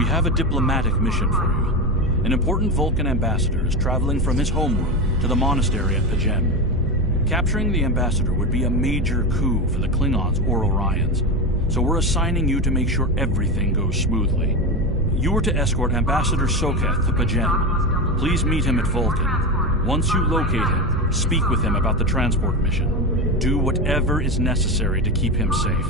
We have a diplomatic mission for you. An important Vulcan ambassador is traveling from his homeworld to the monastery at Pajem. Capturing the ambassador would be a major coup for the Klingons or Orions, so we're assigning you to make sure everything goes smoothly. You are to escort Ambassador Soketh to Pajem. Please meet him at Vulcan. Once you locate him, speak with him about the transport mission. Do whatever is necessary to keep him safe.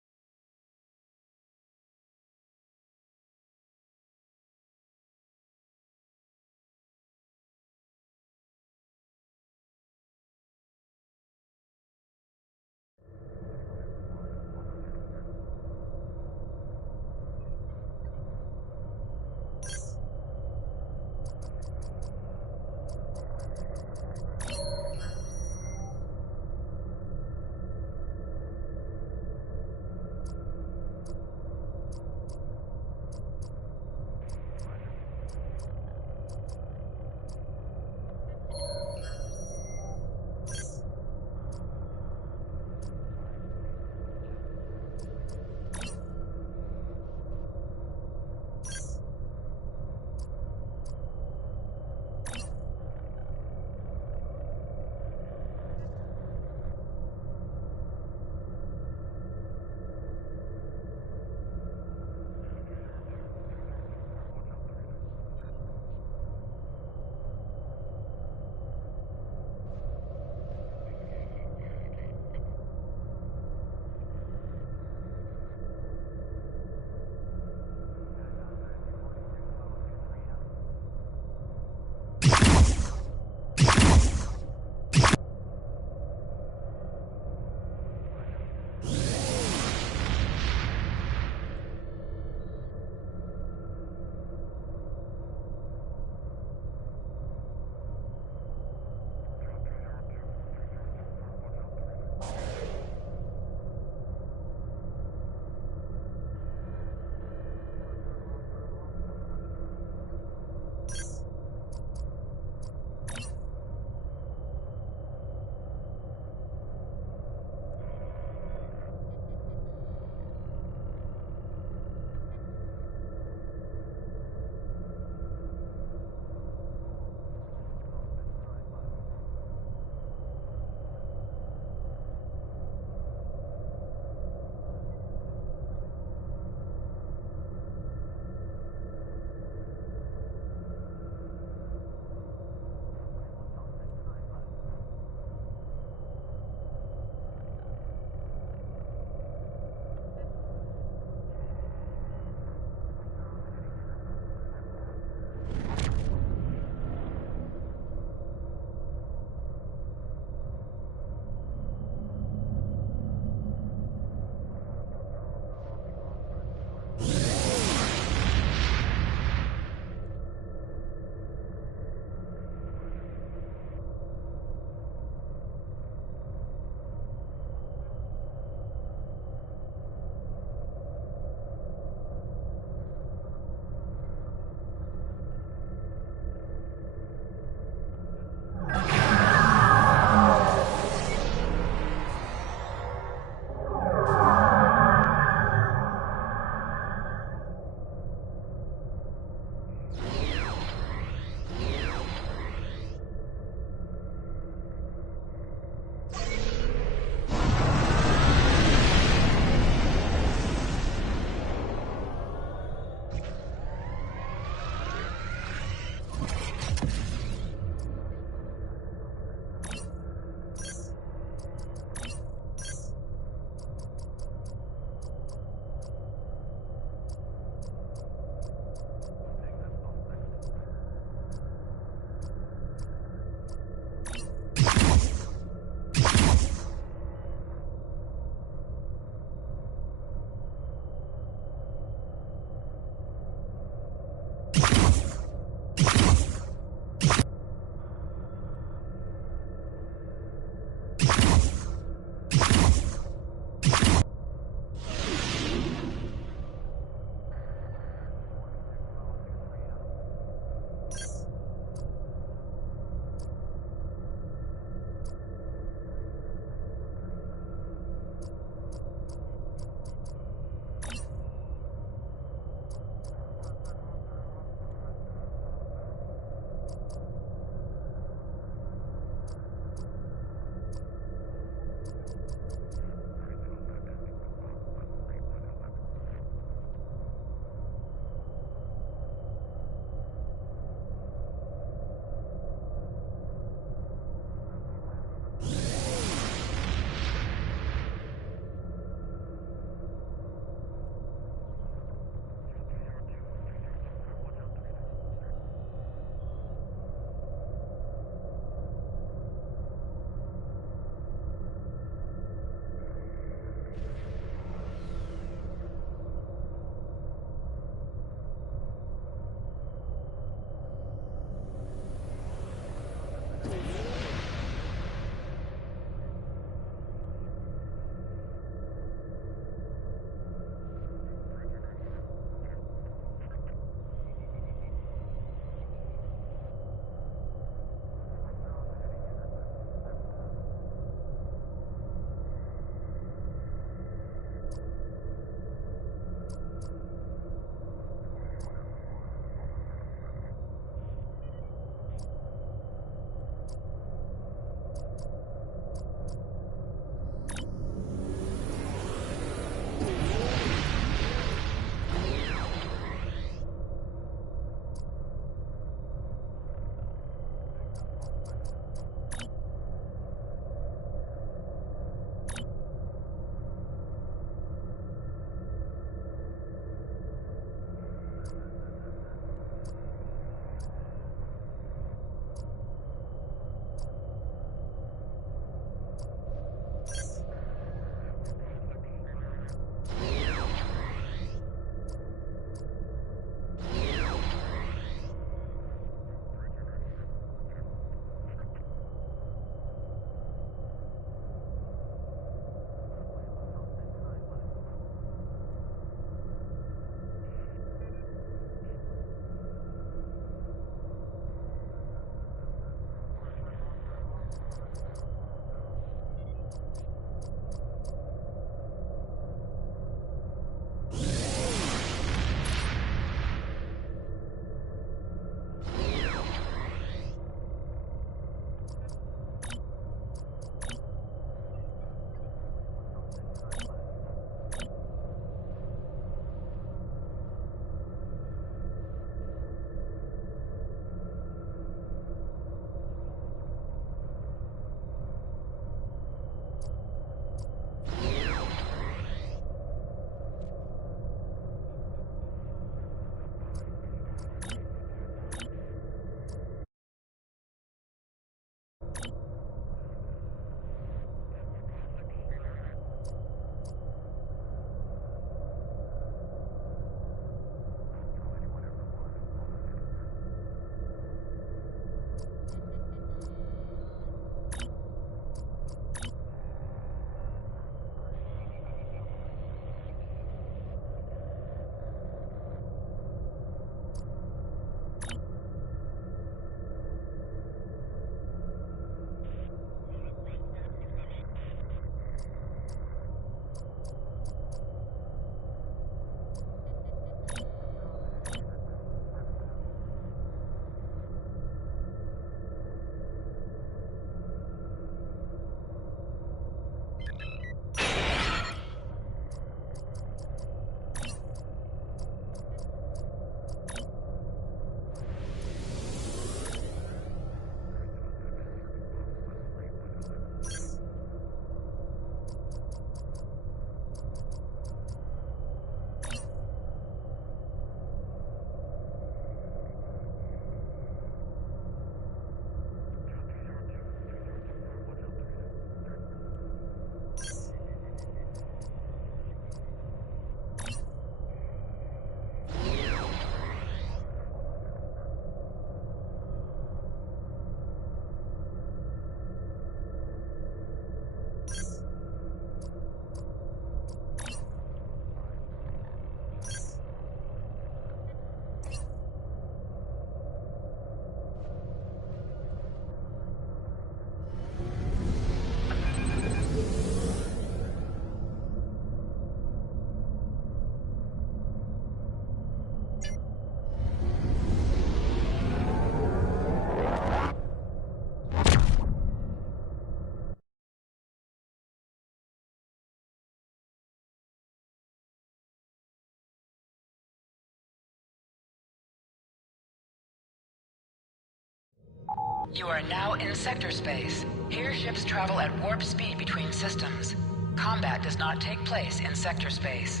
You are now in sector space. Here ships travel at warp speed between systems. Combat does not take place in sector space.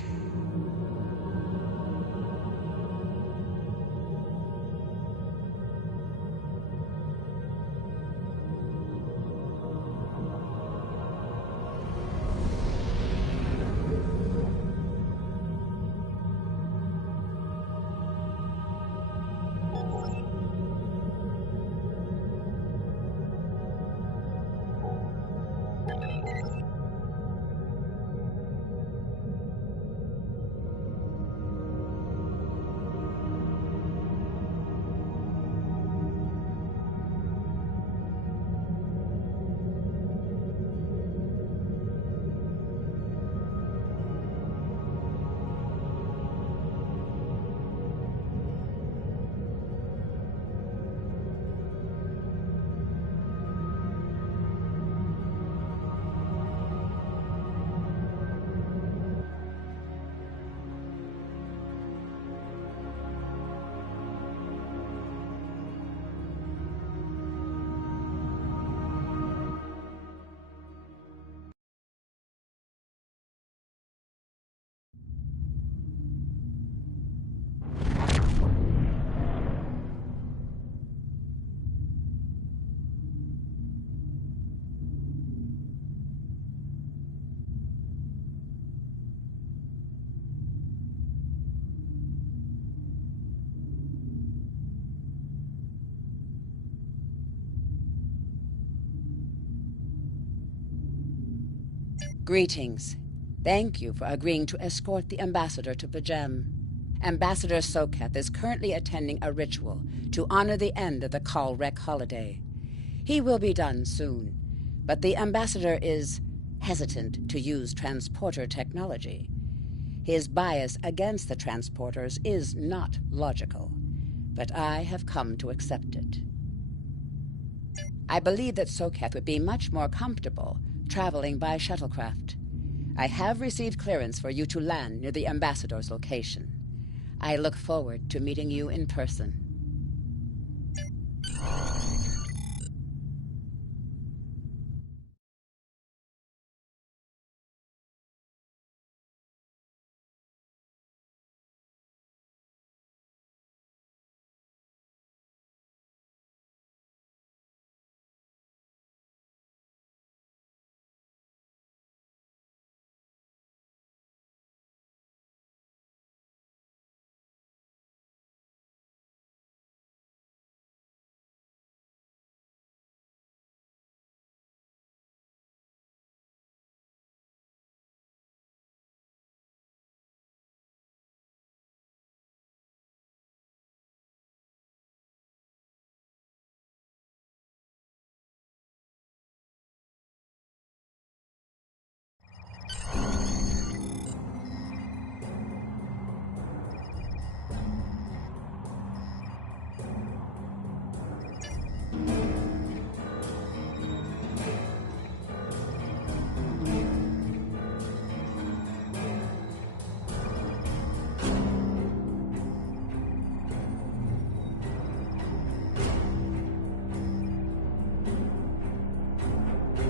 Greetings. Thank you for agreeing to escort the ambassador to Pajem. Ambassador Soketh is currently attending a ritual to honor the end of the Kalrek holiday. He will be done soon, but the ambassador is hesitant to use transporter technology. His bias against the transporters is not logical, but I have come to accept it. I believe that Soketh would be much more comfortable traveling by shuttlecraft. I have received clearance for you to land near the ambassador's location. I look forward to meeting you in person.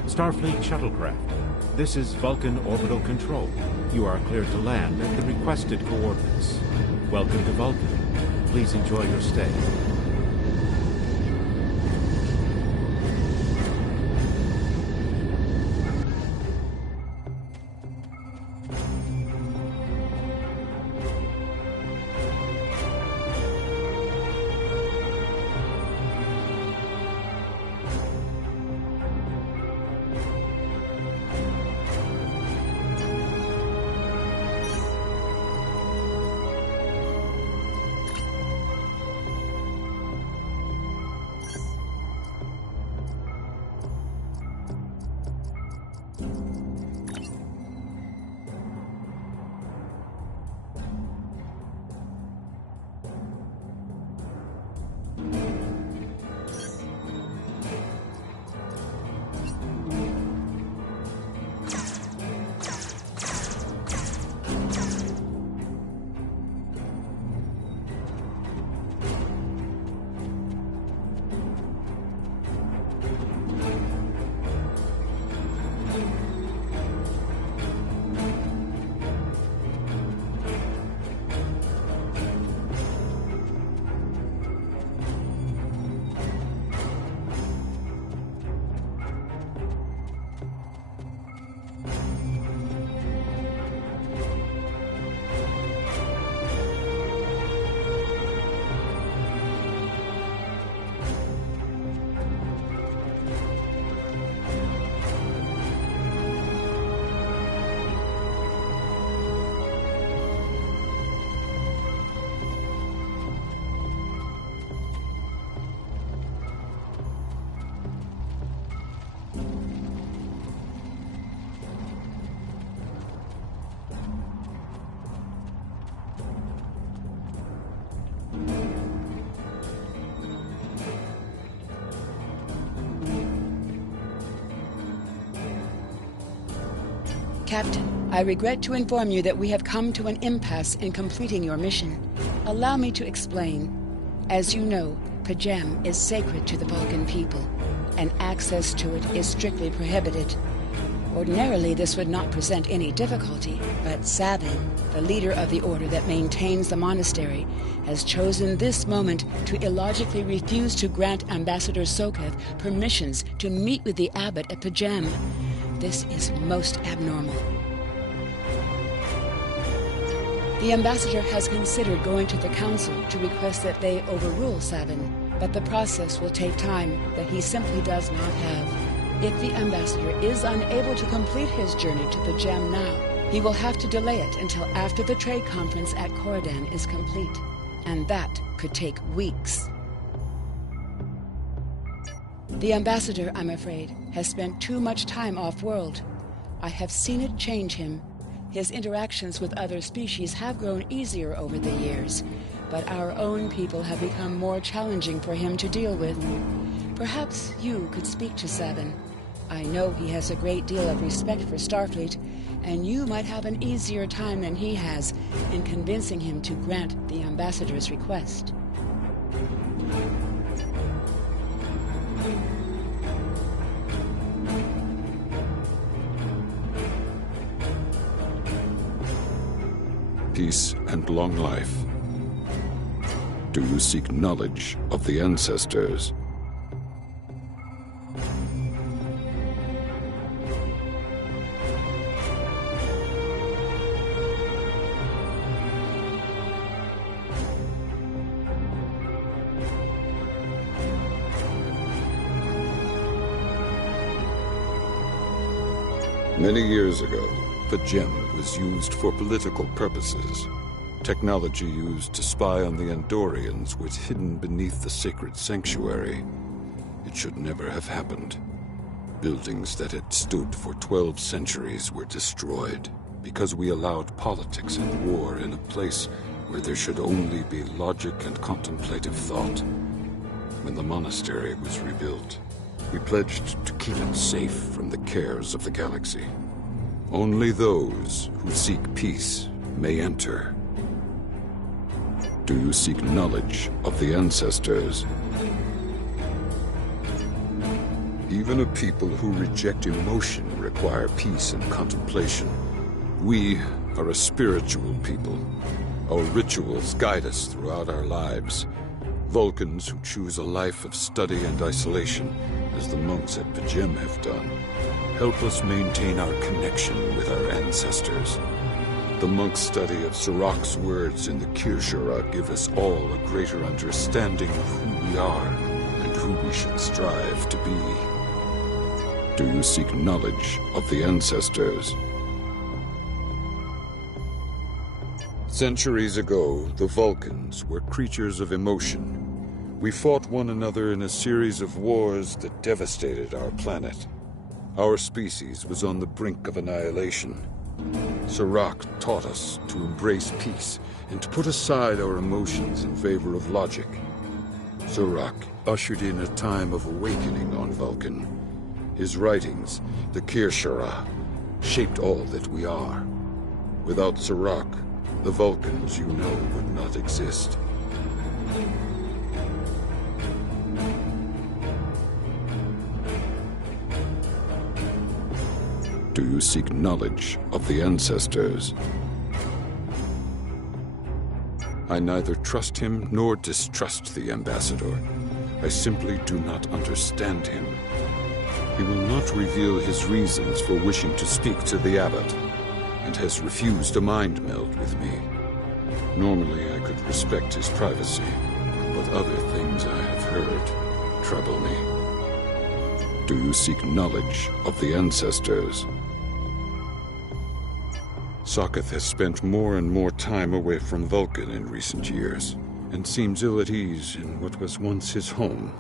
Starfleet shuttlecraft. This is Vulcan Orbital Control. You are cleared to land at the requested coordinates. Welcome to Vulcan. Please enjoy your stay. Captain, I regret to inform you that we have come to an impasse in completing your mission. Allow me to explain. As you know, Pajem is sacred to the Vulcan people, and access to it is strictly prohibited. Ordinarily, this would not present any difficulty, but Savin, the leader of the order that maintains the monastery, has chosen this moment to illogically refuse to grant Ambassador Soketh permissions to meet with the abbot at Pajem. This is most abnormal. The ambassador has considered going to the council to request that they overrule Savin, but the process will take time that he simply does not have. If the ambassador is unable to complete his journey to the gem now, he will have to delay it until after the trade conference at Corridan is complete. And that could take weeks. The ambassador, I'm afraid, has spent too much time off-world. I have seen it change him. His interactions with other species have grown easier over the years, but our own people have become more challenging for him to deal with. Perhaps you could speak to Sabin. I know he has a great deal of respect for Starfleet, and you might have an easier time than he has in convincing him to grant the ambassador's request. Peace and long life. Do you seek knowledge of the ancestors? Many years ago, the gem was used for political purposes. Technology used to spy on the Andorians was hidden beneath the sacred sanctuary. It should never have happened. Buildings that had stood for 12 centuries were destroyed because we allowed politics and war in a place where there should only be logic and contemplative thought. When the monastery was rebuilt, we pledged to keep it safe from the cares of the galaxy. Only those who seek peace may enter. Do you seek knowledge of the ancestors? Even a people who reject emotion require peace and contemplation. We are a spiritual people. Our rituals guide us throughout our lives. Vulcans who choose a life of study and isolation, as the monks at P'Jem have done, help us maintain our connection with our ancestors. The monk's study of Sirach's words in the Kirshura give us all a greater understanding of who we are and who we should strive to be. Do you seek knowledge of the ancestors? Centuries ago, the Vulcans were creatures of emotion. We fought one another in a series of wars that devastated our planet. Our species was on the brink of annihilation. Sirach taught us to embrace peace and to put aside our emotions in favor of logic. Sirach ushered in a time of awakening on Vulcan. His writings, the Kirshura, shaped all that we are. Without Sirach, the Vulcans you know would not exist. Do you seek knowledge of the ancestors? I neither trust him nor distrust the ambassador. I simply do not understand him. He will not reveal his reasons for wishing to speak to the abbot, and has refused a mind meld with me. Normally I could respect his privacy, but other things I have heard trouble me. Do you seek knowledge of the ancestors? Sokath has spent more and more time away from Vulcan in recent years, and seems ill at ease in what was once his home.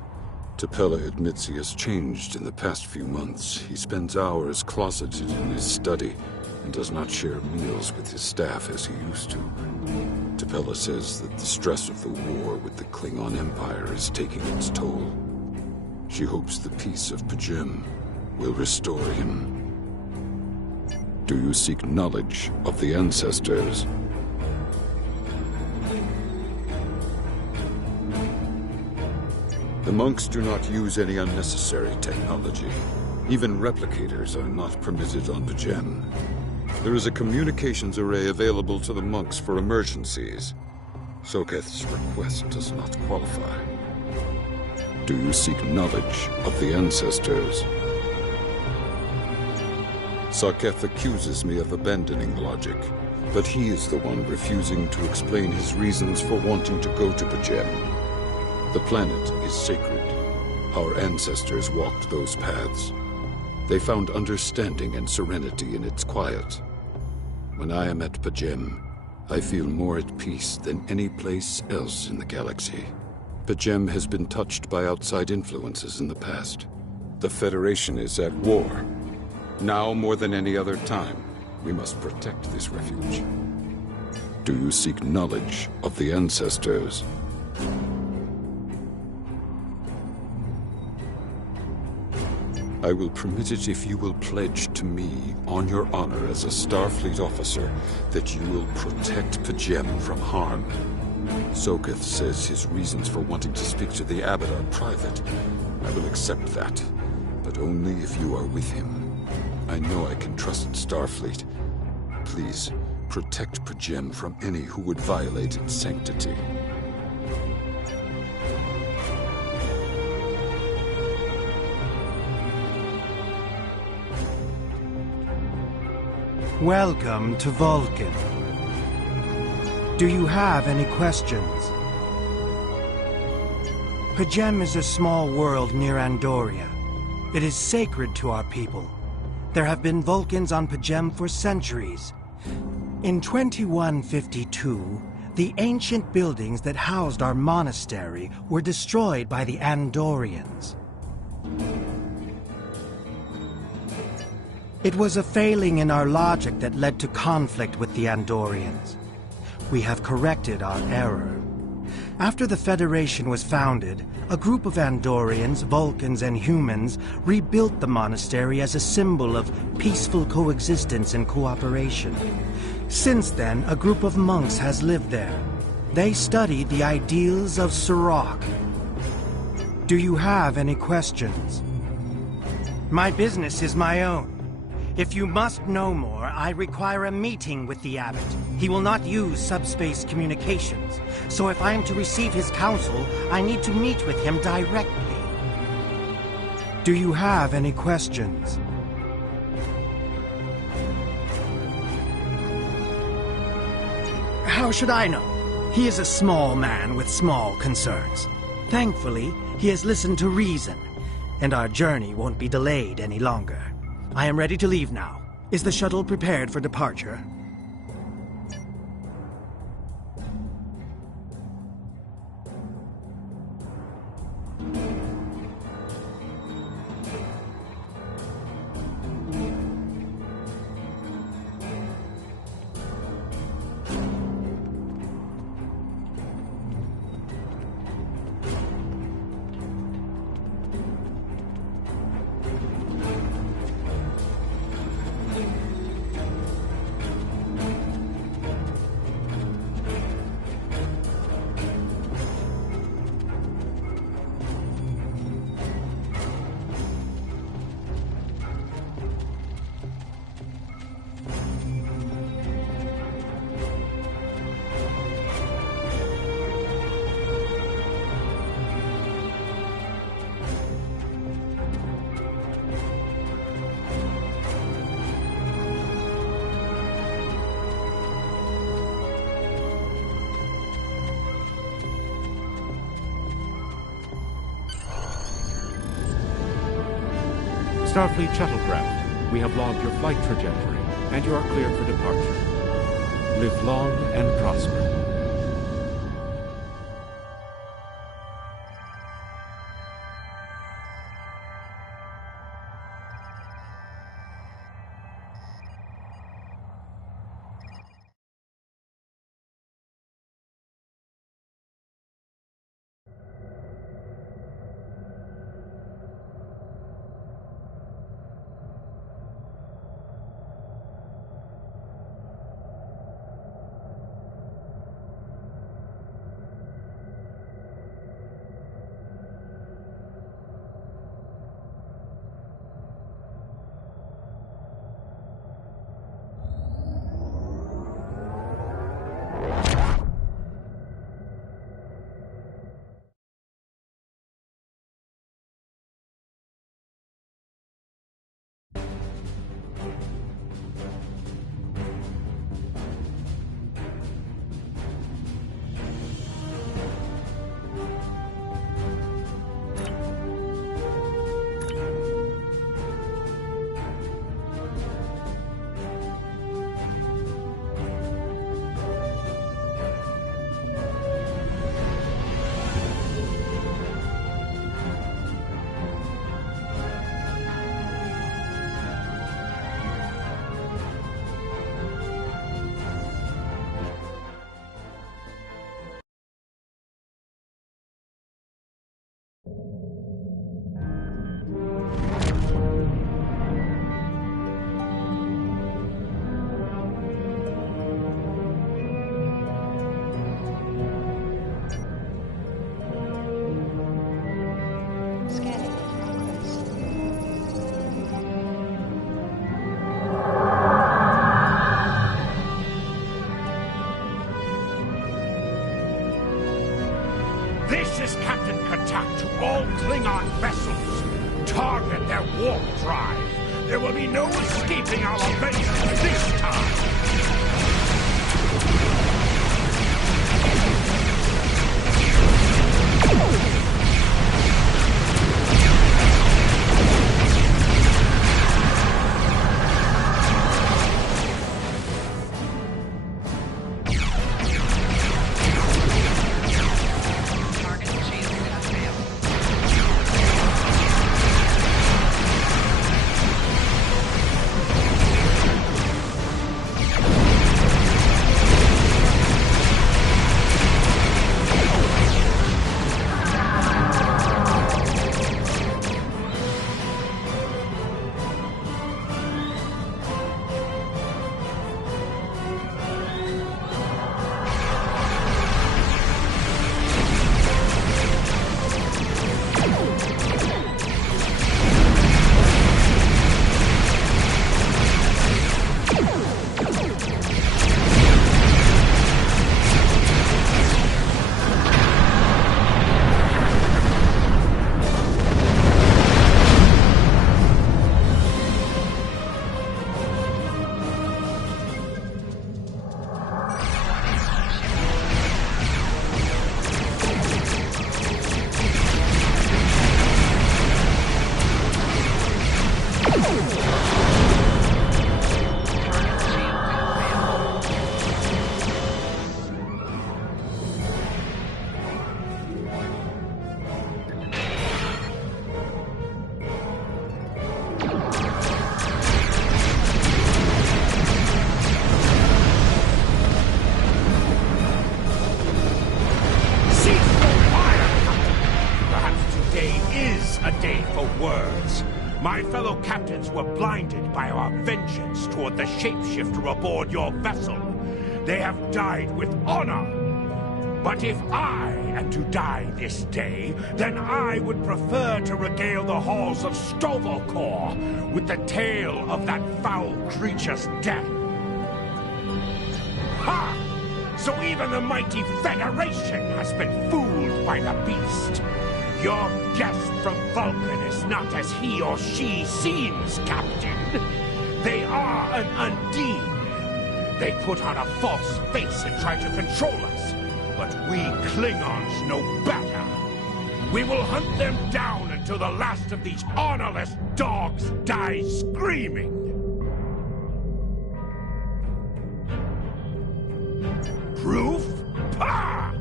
T'Pela admits he has changed in the past few months. He spends hours closeted in his study, and does not share meals with his staff as he used to. T'Pela says that the stress of the war with the Klingon Empire is taking its toll. She hopes the peace of P'Jem will restore him. Do you seek knowledge of the ancestors? The monks do not use any unnecessary technology. Even replicators are not permitted on P'Jem. There is a communications array available to the monks for emergencies. Sokath's request does not qualify. Do you seek knowledge of the ancestors? Sokath accuses me of abandoning logic, but he is the one refusing to explain his reasons for wanting to go to P'Jem. The planet is sacred. Our ancestors walked those paths. They found understanding and serenity in its quiet. When I am at P'Jem, I feel more at peace than any place else in the galaxy. P'Jem has been touched by outside influences in the past. The Federation is at war. Now more than any other time, we must protect this refuge. Do you seek knowledge of the ancestors? I will permit it if you will pledge to me, on your honor as a Starfleet officer, that you will protect P'Jem from harm. Soketh says his reasons for wanting to speak to the Abbot are private. I will accept that, but only if you are with him. I know I can trust Starfleet. Please, protect P'Jem from any who would violate its sanctity. Welcome to Vulcan. Do you have any questions? P'Jem is a small world near Andoria. It is sacred to our people. There have been Vulcans on P'Jem for centuries. In 2152, the ancient buildings that housed our monastery were destroyed by the Andorians. It was a failing in our logic that led to conflict with the Andorians. We have corrected our error. After the Federation was founded, a group of Andorians, Vulcans, and humans rebuilt the monastery as a symbol of peaceful coexistence and cooperation. Since then, a group of monks has lived there. They studied the ideals of Sirach. Do you have any questions? My business is my own. If you must know more, I require a meeting with the Abbot. He will not use subspace communications, so if I am to receive his counsel, I need to meet with him directly. Do you have any questions? How should I know? He is a small man with small concerns. Thankfully, he has listened to reason, and our journey won't be delayed any longer. I am ready to leave now. Is the shuttle prepared for departure? Starfleet shuttlecraft, we have logged your flight trajectory, and you are cleared for departure. Live long and prosper. and their warp drive. There will be no escaping our vengeance this time! My fellow captains were blinded by our vengeance toward the shapeshifter aboard your vessel. They have died with honor. But if I am to die this day, then I would prefer to regale the halls of Stovalkor with the tale of that foul creature's death. Ha! So even the mighty Federation has been fooled by the beast. Your guest from Vulcan is not as he or she seems, Captain. They are an Undine. They put on a false face and try to control us. But we Klingons know better. We will hunt them down until the last of these honorless dogs dies screaming. Proof? Pah!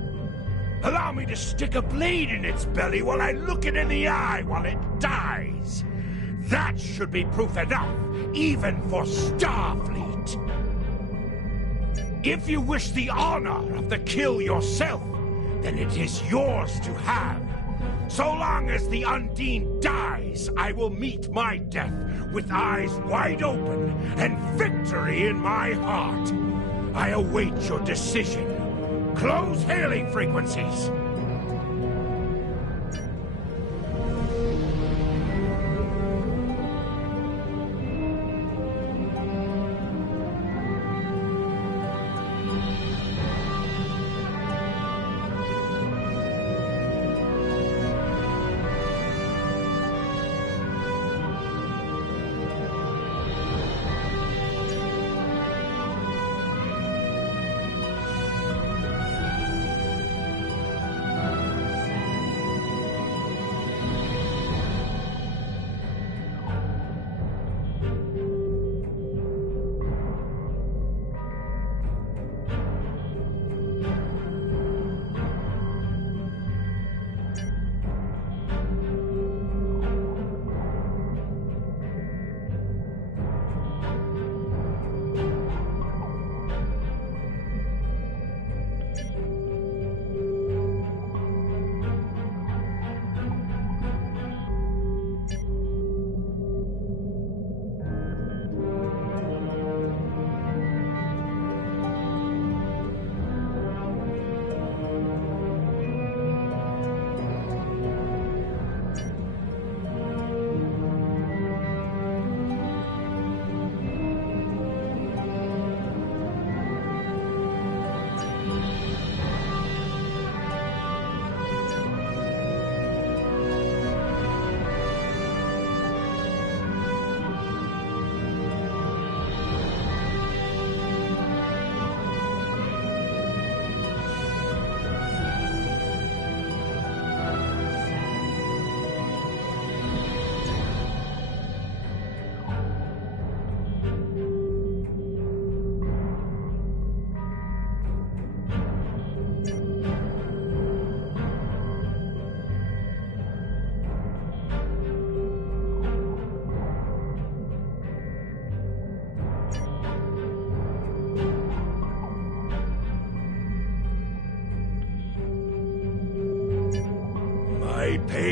Allow me to stick a blade in its belly while I look it in the eye while it dies. That should be proof enough, even for Starfleet. If you wish the honor of the kill yourself, then it is yours to have. So long as the Undine dies, I will meet my death with eyes wide open and victory in my heart. I await your decision. Close hailing frequencies!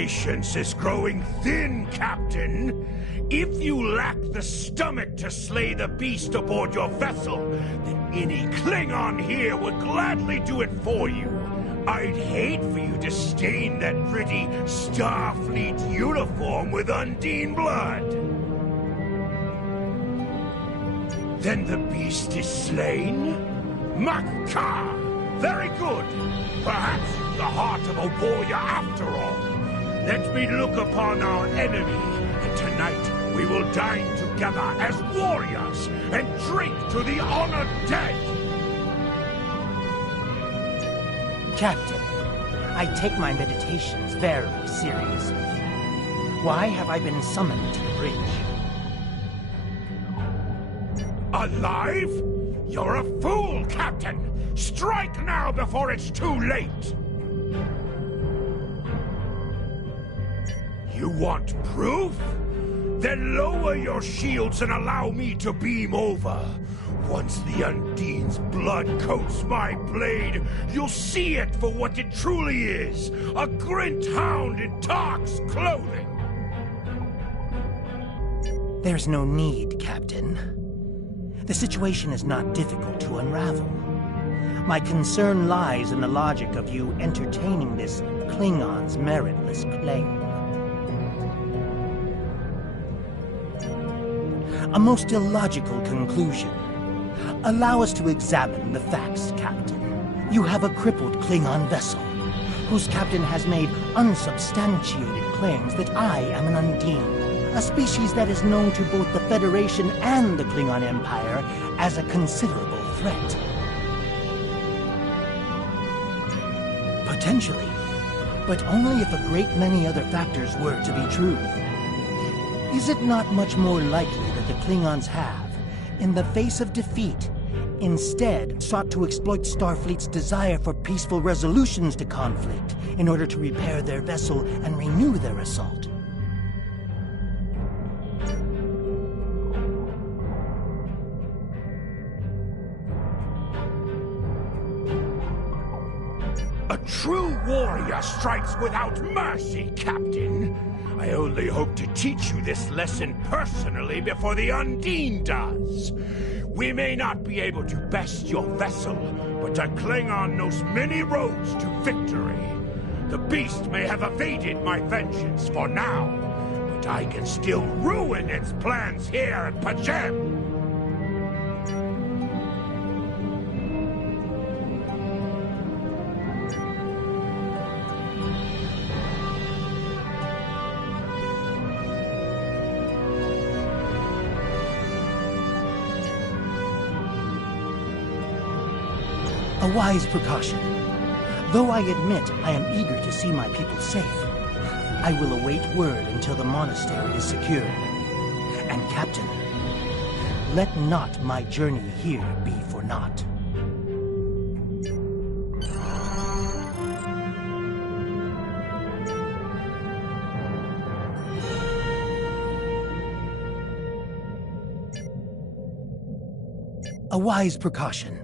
patience is growing thin, Captain. If you lack the stomach to slay the beast aboard your vessel, then any Klingon here would gladly do it for you. I'd hate for you to stain that pretty Starfleet uniform with Undine blood. Then the beast is slain? Makar! Very good. Perhaps the heart of a warrior after all. Let me look upon our enemy, and tonight we will dine together as warriors and drink to the honored dead. Captain, I take my meditations very seriously. Why have I been summoned to the bridge? Alive? You're a fool, Captain! Strike now before it's too late! You want proof? Then lower your shields and allow me to beam over. Once the Undine's blood coats my blade, you'll see it for what it truly is. A Grint hound in Tark's clothing. There's no need, Captain. The situation is not difficult to unravel. My concern lies in the logic of you entertaining this Klingon's meritless claim. A most illogical conclusion. Allow us to examine the facts, Captain. You have a crippled Klingon vessel, whose captain has made unsubstantiated claims that I am an Undine, a species that is known to both the Federation and the Klingon Empire as a considerable threat. Potentially, but only if a great many other factors were to be true. Is it not much more likely that the Klingons have, in the face of defeat, instead sought to exploit Starfleet's desire for peaceful resolutions to conflict in order to repair their vessel and renew their assault? A true warrior strikes without mercy, Captain. I only hope to teach you this lesson personally before the Undine does. We may not be able to best your vessel, but a Klingon knows many roads to victory. The beast may have evaded my vengeance for now, but I can still ruin its plans here at P'Jem. A wise precaution. Though I admit I am eager to see my people safe, I will await word until the monastery is secured. And Captain, let not my journey here be for naught. A wise precaution.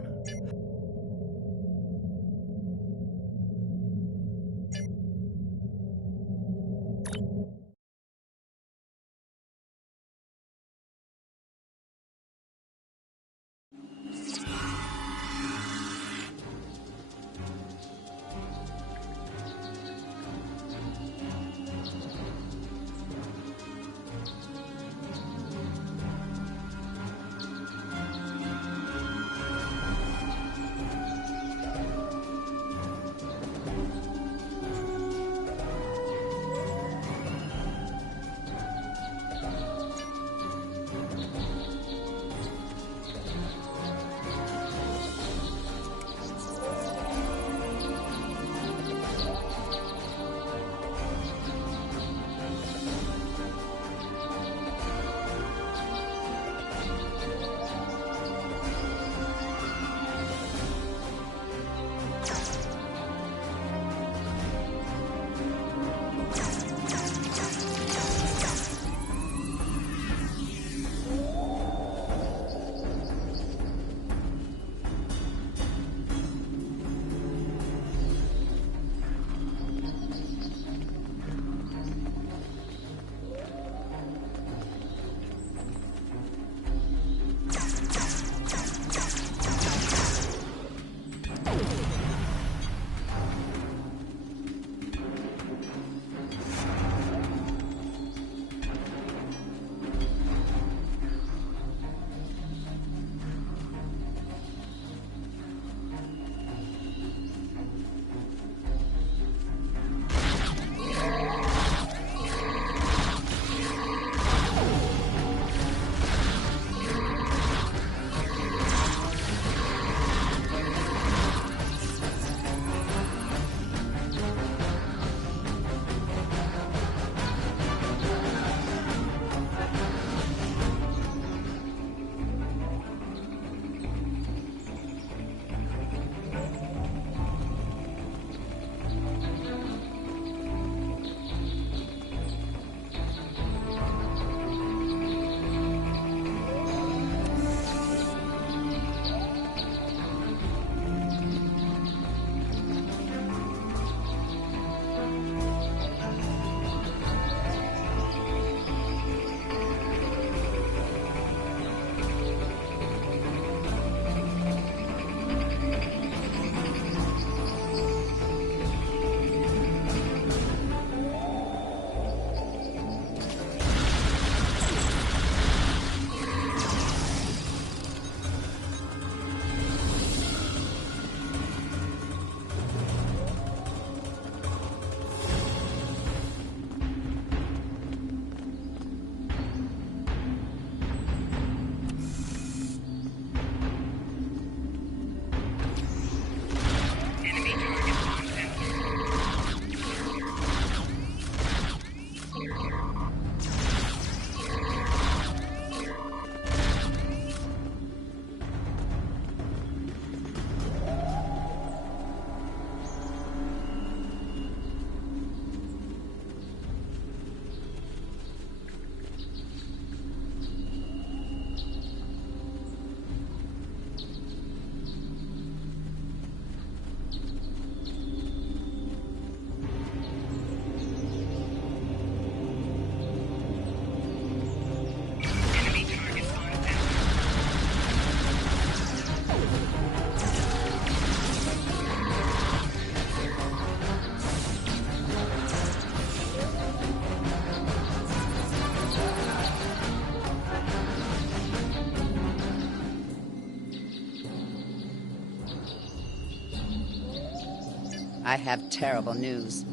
I have terrible news.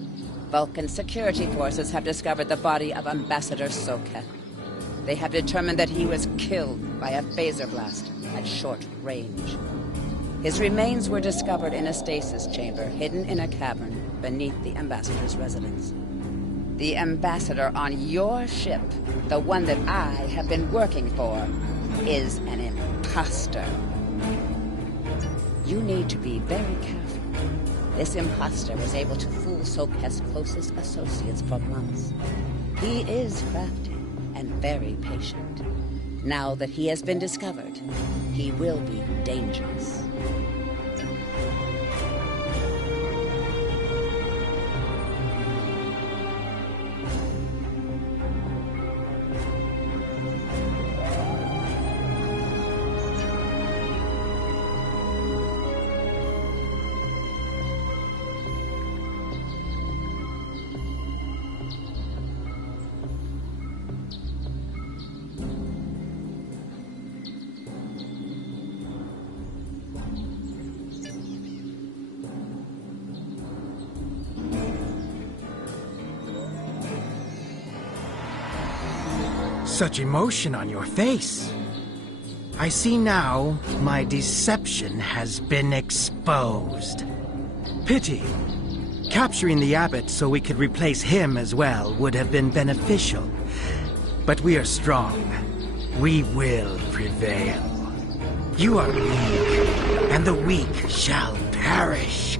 Vulcan security forces have discovered the body of Ambassador Soketh. They have determined that he was killed by a phaser blast at short range. His remains were discovered in a stasis chamber hidden in a cavern beneath the Ambassador's residence. The Ambassador on your ship, the one that I have been working for, is an imposter. You need to be very careful. This imposter was able to fool Soketh's closest associates for months. He is crafty and very patient. Now that he has been discovered, he will be dangerous. Such emotion on your face. I see now my deception has been exposed. Pity. Capturing the abbot so we could replace him as well would have been beneficial. But we are strong. We will prevail. You are weak, and the weak shall perish.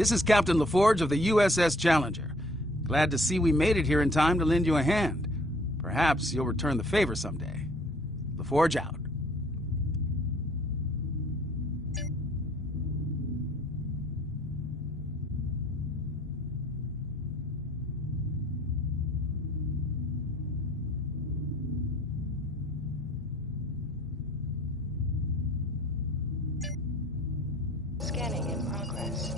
This is Captain LaForge of the USS Challenger. Glad to see we made it here in time to lend you a hand. Perhaps you'll return the favor someday. LaForge out. Scanning in progress.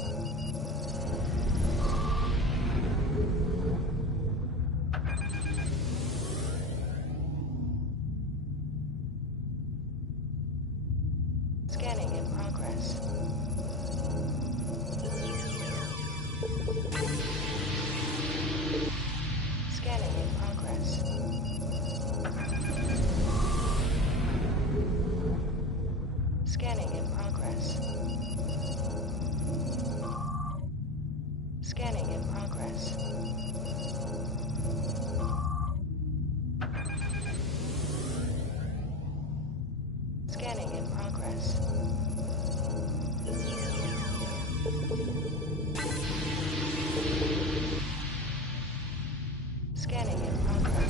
Scanning in progress. Scanning in progress. Scanning in progress. Scanning in progress. Scanning in progress. Scanning in progress.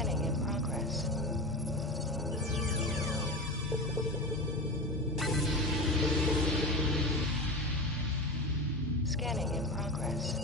Scanning in progress. Scanning in progress.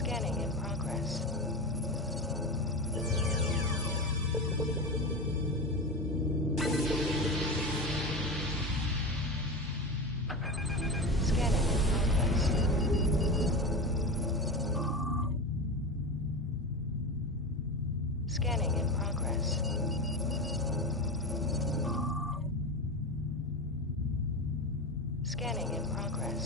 Scanning in progress. Scanning in progress. Scanning in progress. Scanning in progress.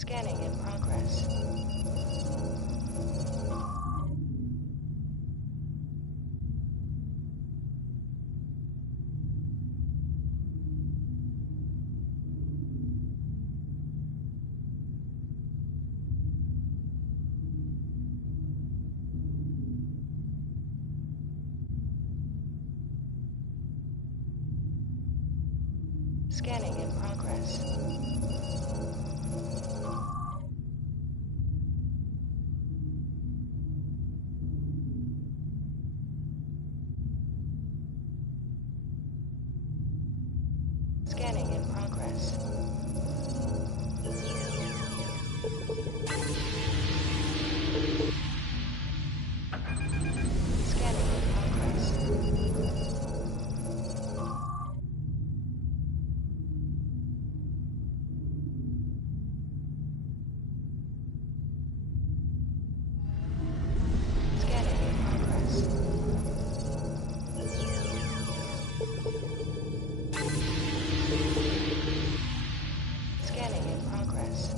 Scanning in progress. Scanning in progress. Scanning in progress. Scanning in progress. Scanning in progress. Scanning in progress.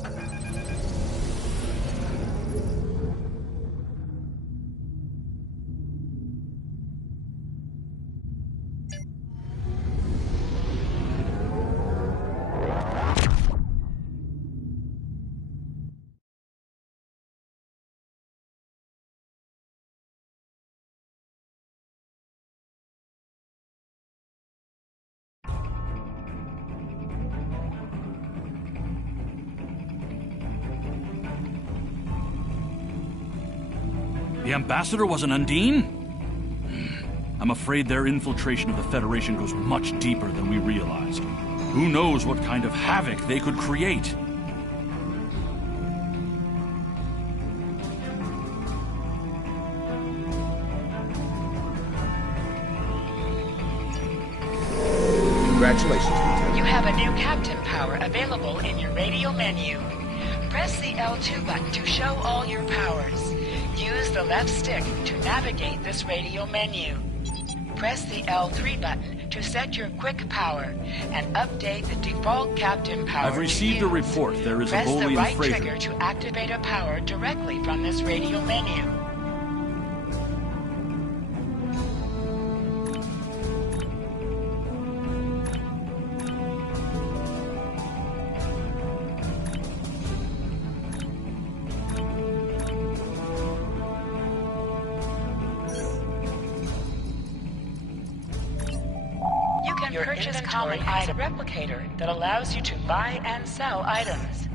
The ambassador was an Undine? I'm afraid their infiltration of the Federation goes much deeper than we realized. Who knows what kind of havoc they could create? Congratulations, Lieutenant. You have a new captain power available in your radio menu. Press the L2 button to show all your powers. Use the left stick to navigate this radio menu. Press the L3 button to set your quick power and update the default captain power. I've received a report. There is Press a the Boolean right freighter. trigger to activate a power directly from this radio menu. Your purchase common item replicator that allows you to buy and sell items.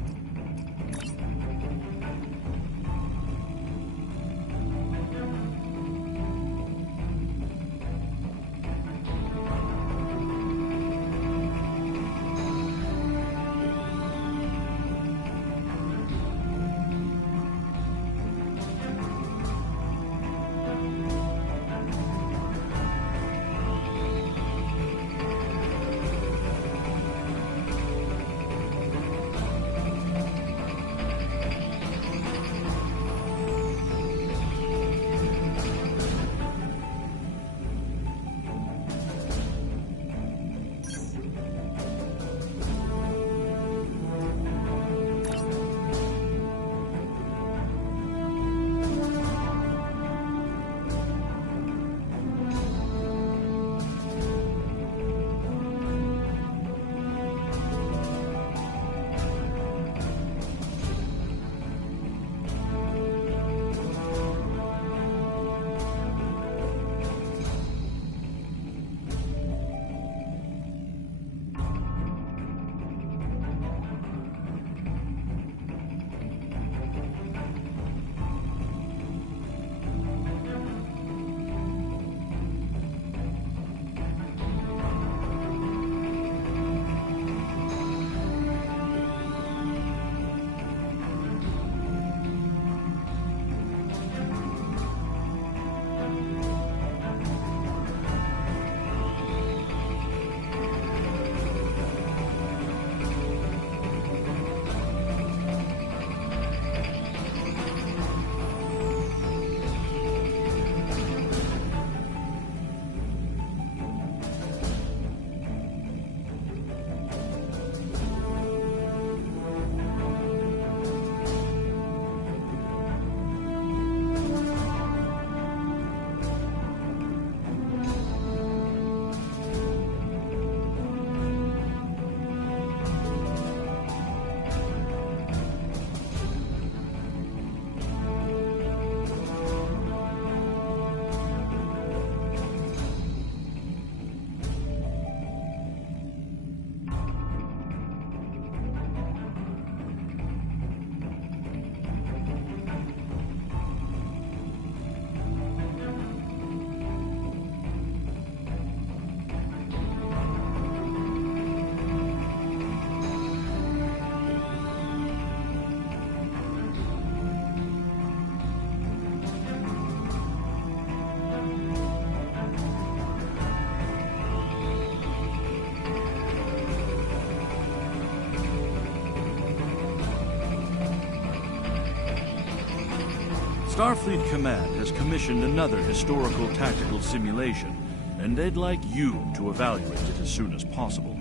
Starfleet Command has commissioned another historical tactical simulation, and they'd like you to evaluate it as soon as possible.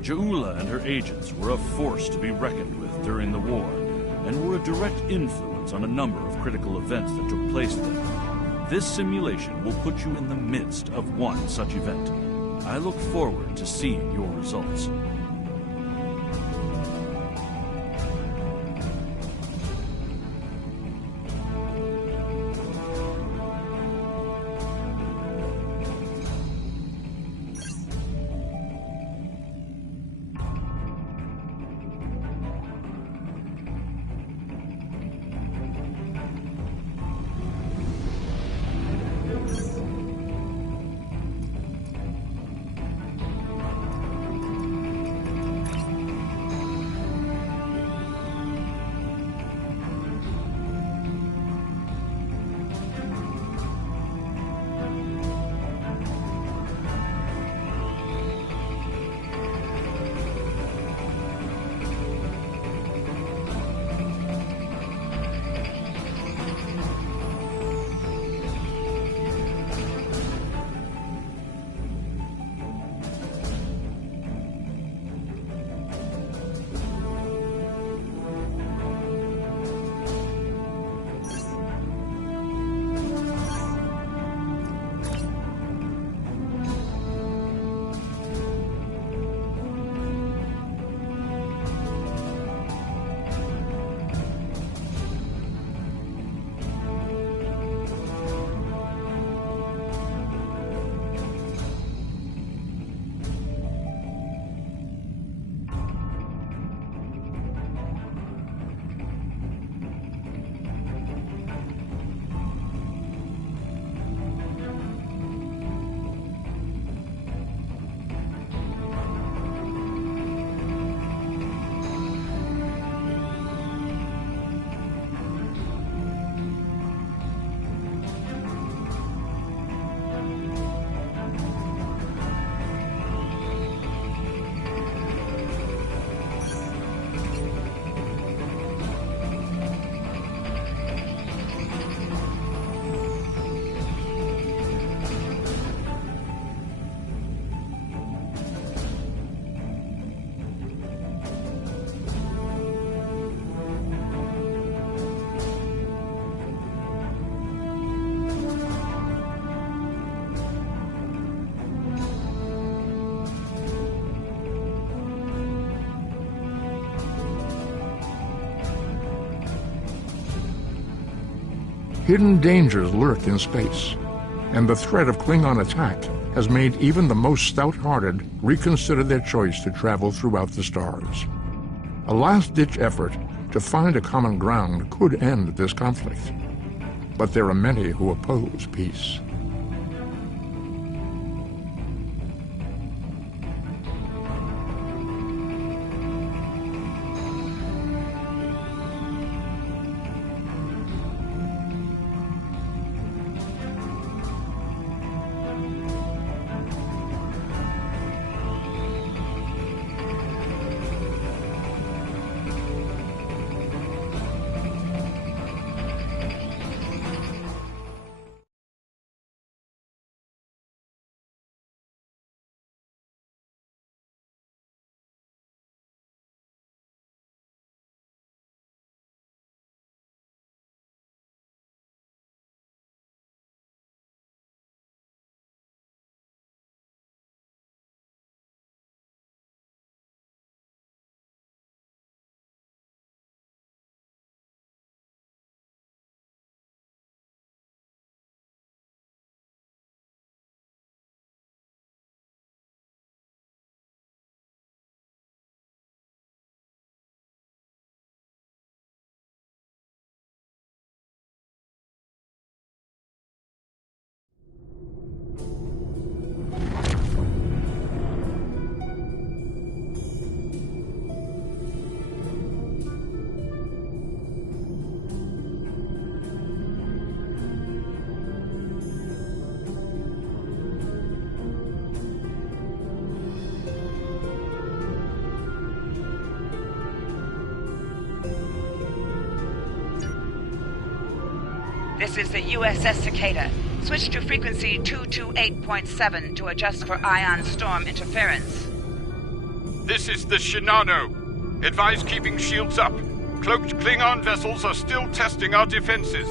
Ja'ula and her agents were a force to be reckoned with during the war, and were a direct influence on a number of critical events that took place then. This simulation will put you in the midst of one such event. I look forward to seeing your results. Hidden dangers lurk in space, and the threat of Klingon attack has made even the most stout-hearted reconsider their choice to travel throughout the stars. A last-ditch effort to find a common ground could end this conflict, but there are many who oppose peace. This is the USS Cicada. Switch to frequency 228.7 to adjust for ion storm interference. This is the Shinano. Advise keeping shields up. Cloaked Klingon vessels are still testing our defenses.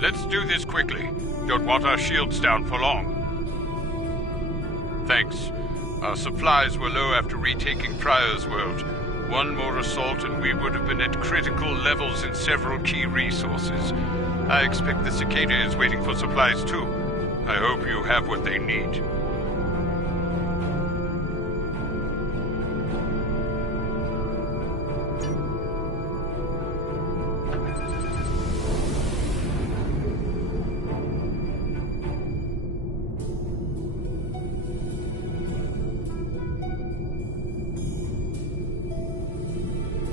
Let's do this quickly. Don't want our shields down for long. Thanks. Our supplies were low after retaking Pryor's world. One more assault and we would have been at critical levels in several key resources. I expect the Cicada is waiting for supplies too. I hope you have what they need.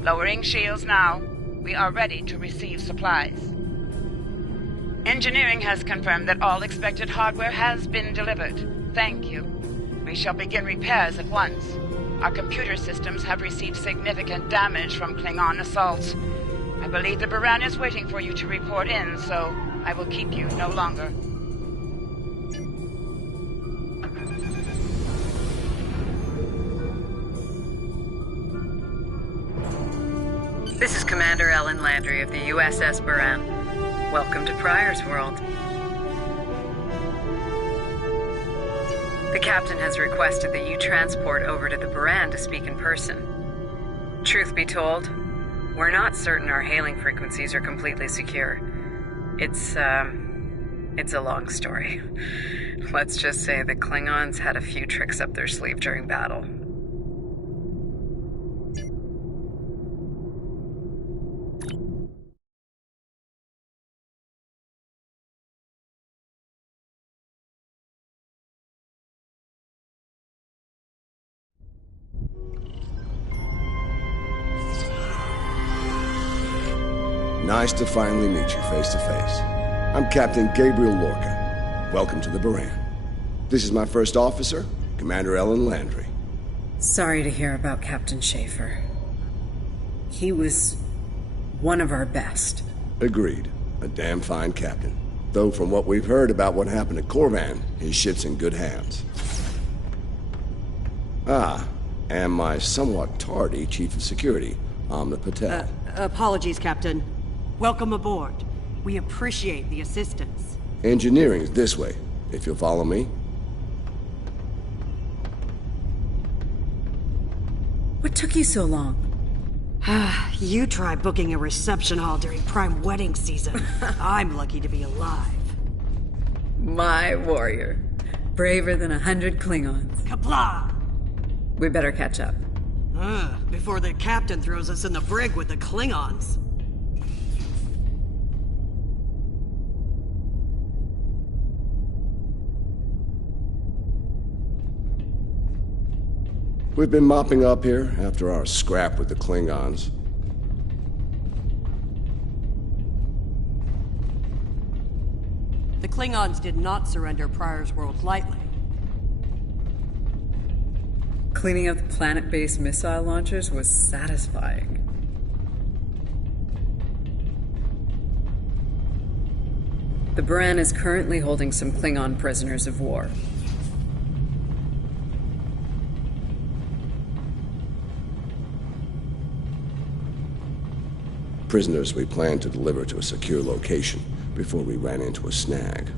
Lowering shields now. We are ready to receive supplies. Engineering has confirmed that all expected hardware has been delivered. Thank you. We shall begin repairs at once. Our computer systems have received significant damage from Klingon assaults. I believe the Baran is waiting for you to report in, so I will keep you no longer. This is Commander Ellen Landry of the USS Baran. Welcome to Pryor's world. The captain has requested that you transport over to the Baran to speak in person. Truth be told, we're not certain our hailing frequencies are completely secure. It's a long story. Let's just say the Klingons had a few tricks up their sleeve during battle. Nice to finally meet you face to face. I'm Captain Gabriel Lorca. Welcome to the Baran. This is my first officer, Commander Ellen Landry. Sorry to hear about Captain Schaefer. He was one of our best. Agreed. A damn fine captain. Though from what we've heard about what happened at Corvan, his ship's in good hands. And my somewhat tardy Chief of Security, Amna Patel. Apologies, Captain. Welcome aboard. We appreciate the assistance. Engineering's this way, if you'll follow me. What took you so long? You try booking a reception hall during prime wedding season. I'm lucky to be alive. My warrior. Braver than 100 Klingons. Kapla! We better catch up. Before the captain throws us in the brig with the Klingons. We've been mopping up here after our scrap with the Klingons. The Klingons did not surrender Pryor's World lightly. Cleaning up the planet-based missile launchers was satisfying. The Baran is currently holding some Klingon prisoners of war. Prisoners we planned to deliver to a secure location before we ran into a snag.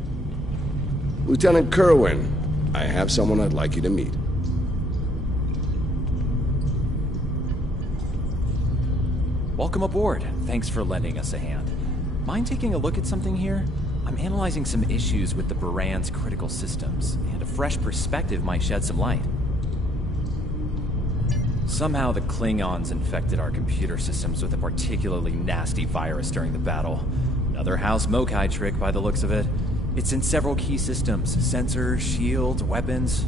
Lieutenant Kerwin, I have someone I'd like you to meet. Welcome aboard. Thanks for lending us a hand. Mind taking a look at something here? I'm analyzing some issues with the Baran's critical systems, and a fresh perspective might shed some light. Somehow the Klingons infected our computer systems with a particularly nasty virus during the battle. Another House Mokai trick by the looks of it. It's in several key systems, sensors, shields, weapons.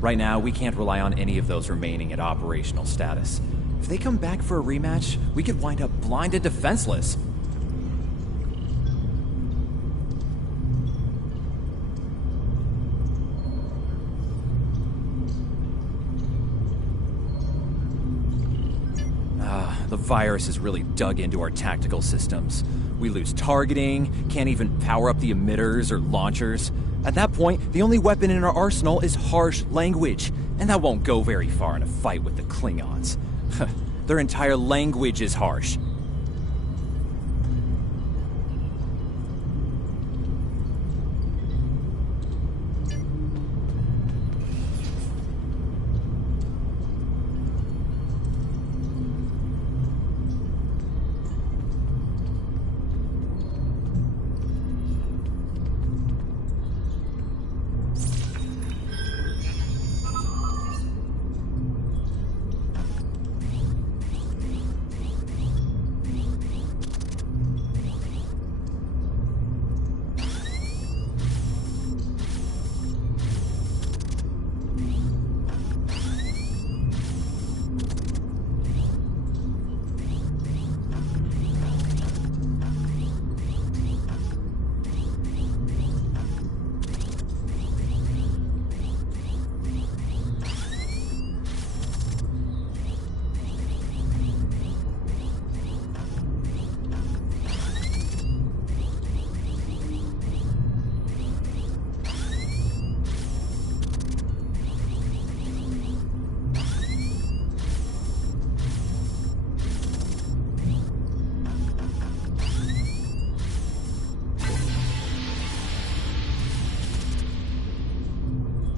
Right now, we can't rely on any of those remaining at operational status. If they come back for a rematch, we could wind up blind and defenseless. The virus has really dug into our tactical systems. We lose targeting, can't even power up the emitters or launchers. At that point, the only weapon in our arsenal is harsh language, and that won't go very far in a fight with the Klingons. Their entire language is harsh.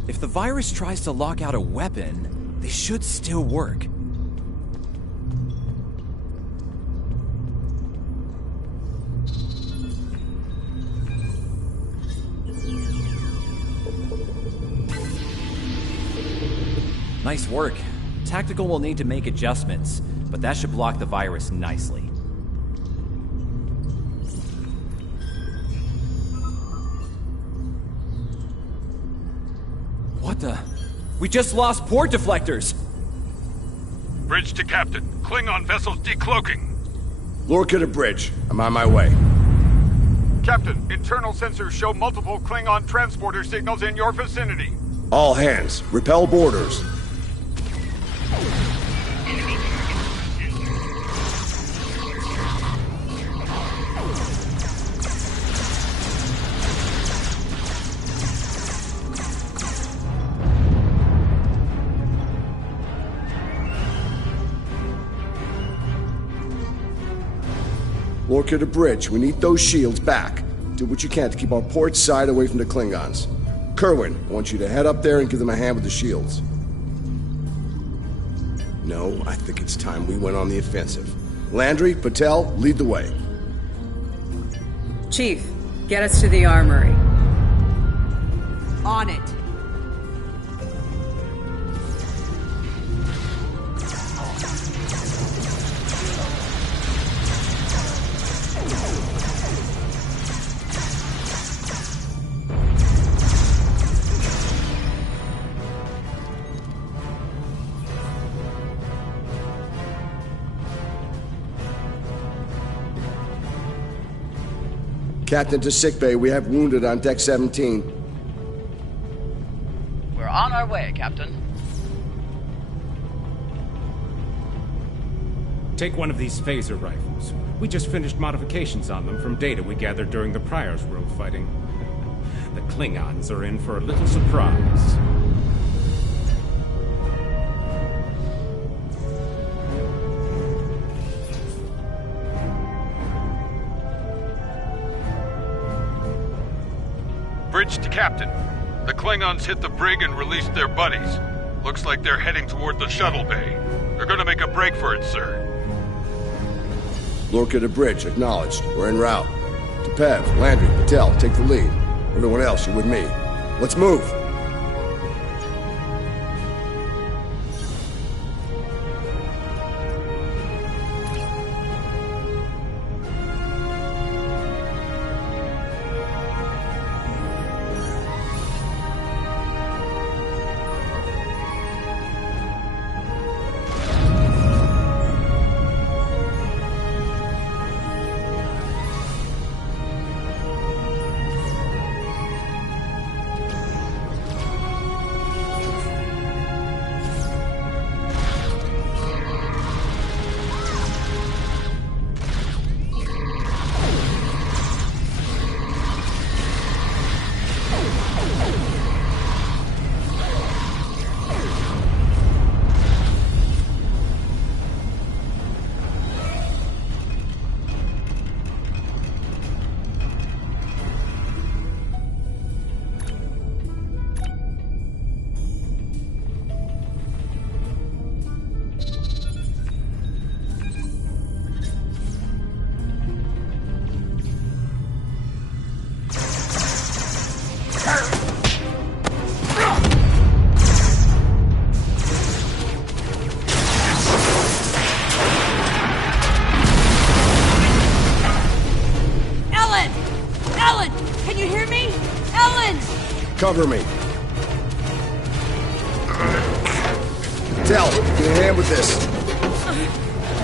If the virus tries to lock out a weapon, they should still work. Nice work. Tactical will need to make adjustments, but that should block the virus nicely. What the? We just lost port deflectors! Bridge to Captain. Klingon vessels decloaking. Lorca to bridge. I'm on my way. Captain, internal sensors show multiple Klingon transporter signals in your vicinity. All hands, repel boarders. Lorca to bridge. We need those shields back. Do what you can to keep our port side away from the Klingons. Kerwin, I want you to head up there and give them a hand with the shields. No, I think it's time we went on the offensive. Landry, Patel, lead the way. Chief, get us to the armory. On it. Captain to sickbay, we have wounded on deck 17. We're on our way, Captain. Take one of these phaser rifles. We just finished modifications on them from data we gathered during the Prior's World fighting. The Klingons are in for a little surprise. Bridge to Captain. The Klingons hit the brig and released their buddies. Looks like they're heading toward the shuttle bay. They're gonna make a break for it, sir. Lorca to bridge, acknowledged. We're en route. To Pev, Landry, Patel, take the lead. Everyone else, you're with me. Let's move! Cover me. Tell, get a hand with this.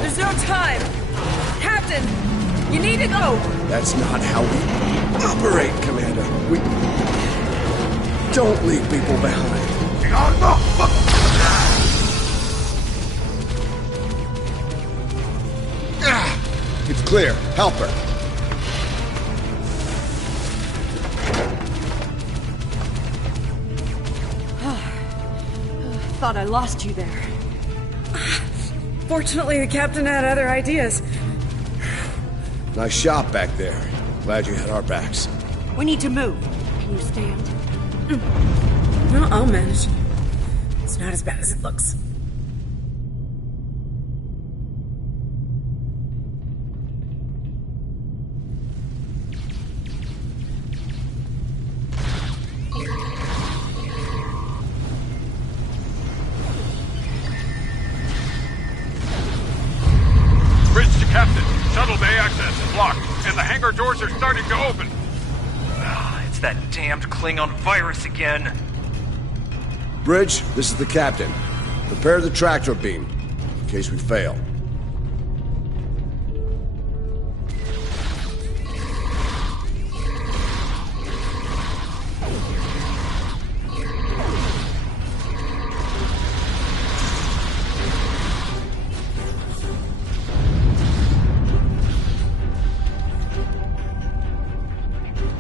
There's no time. Captain, you need to go. That's not how we operate, Commander. We don't leave people behind. It's clear. Help her. Thought I lost you there. Fortunately, the captain had other ideas. Nice shot back there. Glad you had our backs. We need to move. Can you stand? No, I'll manage. It's not as bad as it looks. Doors are starting to open. It's that damned Klingon virus again. Bridge, this is the captain. Prepare the tractor beam, in case we fail.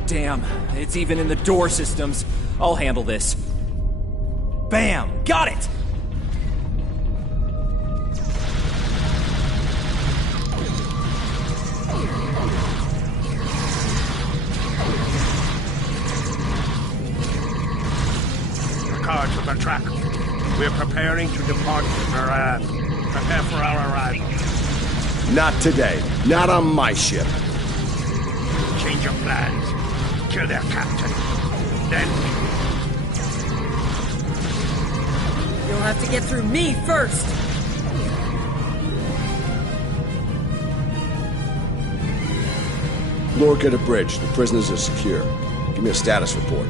Damn, it's even in the door systems. I'll handle this. Bam! Got it! The cards on the track. We're preparing to depart Moran. Prepare for our arrival. Not today. Not on my ship. Change your plans. Kill their captain. Then You'll have to get through me first. Lorca to bridge. The prisoners are secure. Give me a status report.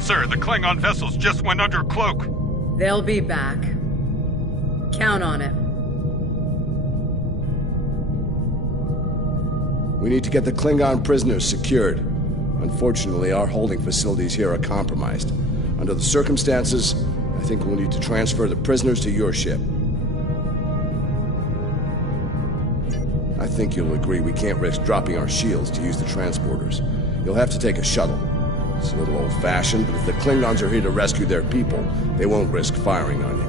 Sir, the Klingon vessels just went under cloak. They'll be back. Count on it. We need to get the Klingon prisoners secured. Unfortunately, our holding facilities here are compromised. Under the circumstances, I think we'll need to transfer the prisoners to your ship. I think you'll agree we can't risk dropping our shields to use the transporters. You'll have to take a shuttle. It's a little old-fashioned, but if the Klingons are here to rescue their people, they won't risk firing on you.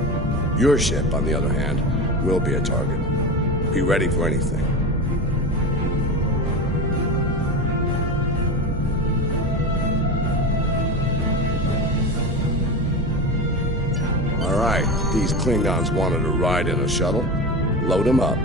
Your ship, on the other hand, will be a target. Be ready for anything. All right, these Klingons wanted to ride in a shuttle. Load them up.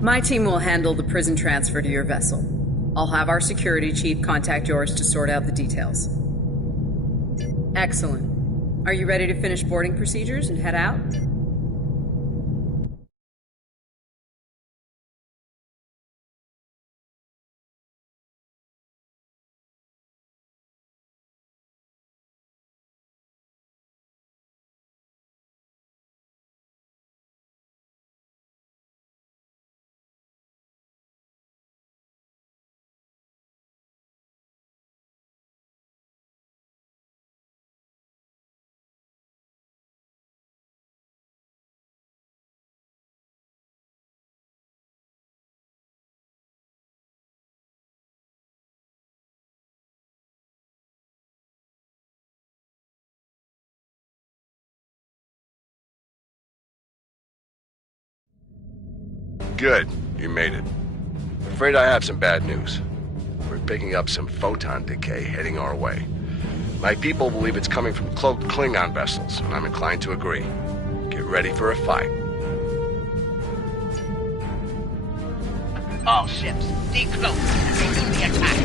My team will handle the prison transfer to your vessel. I'll have our security chief contact yours to sort out the details. Excellent. Are you ready to finish boarding procedures and head out? Good. You made it. I'm afraid I have some bad news. We're picking up some photon decay heading our way. My people believe it's coming from cloaked Klingon vessels, and I'm inclined to agree. Get ready for a fight. All ships, decloak and renew the attack.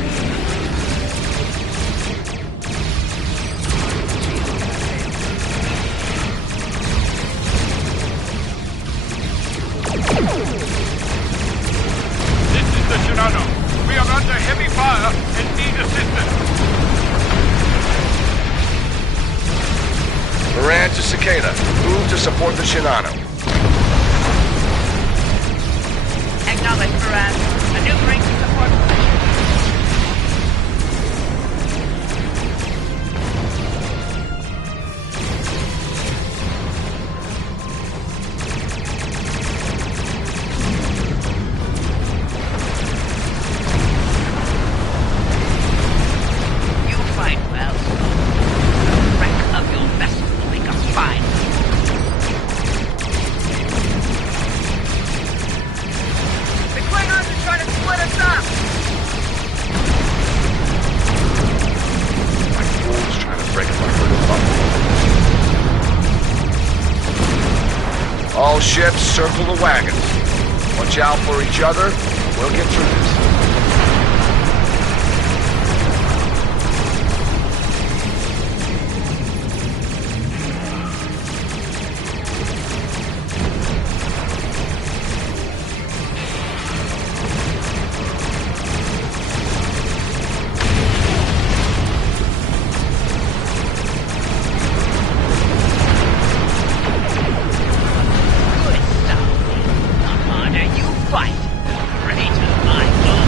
This is the Shinano. We are under heavy fire and need assistance. Moran to Cicada. Move to support the Shinano. Acknowledge, Moran. Maneuvering to support position. All ships, circle the wagons. Watch out for each other. We'll get through this. Good stuff. The harder you fight, the greater my glory.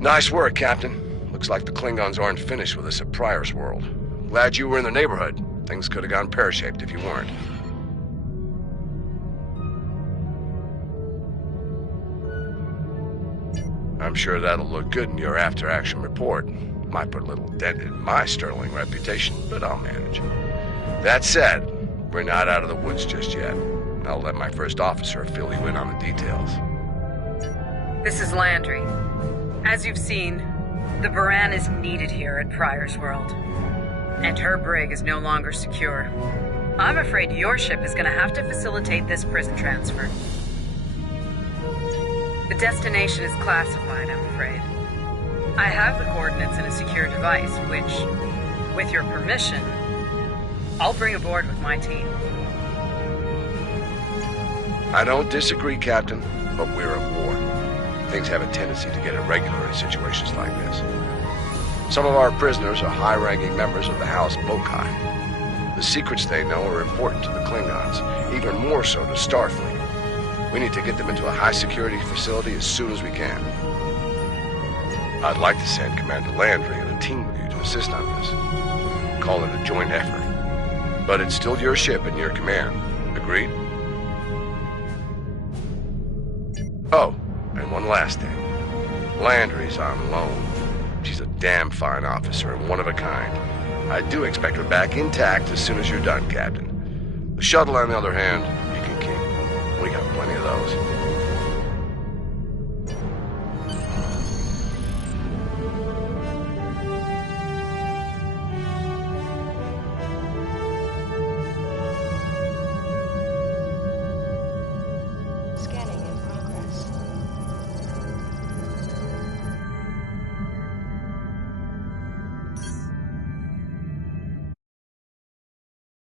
Nice work, Captain. Looks like the Klingons aren't finished with us at Pryor's World. Glad you were in the neighborhood. Things could have gone pear-shaped if you weren't. I'm sure that'll look good in your after-action report. Might put a little dent in my sterling reputation, but I'll manage. That said, we're not out of the woods just yet. I'll let my first officer fill you in on the details. This is Landry. As you've seen, the Baran is needed here at Pryor's World. And her brig is no longer secure. I'm afraid your ship is going to have to facilitate this prison transfer. The destination is classified, I'm afraid. I have the coordinates in a secure device, which, with your permission, I'll bring aboard with my team. I don't disagree, Captain, but we're at war. Things have a tendency to get irregular in situations like this. Some of our prisoners are high-ranking members of the House Mokai. The secrets they know are important to the Klingons, even more so to Starfleet. We need to get them into a high-security facility as soon as we can. I'd like to send Commander Landry and a team with you to assist on this. Call it a joint effort. But it's still your ship and your command. Agreed? Oh, and one last thing. Landry's on loan. She's a damn fine officer and one of a kind. I do expect her back intact as soon as you're done, Captain. The shuttle, on the other hand, you can keep. We got plenty of those.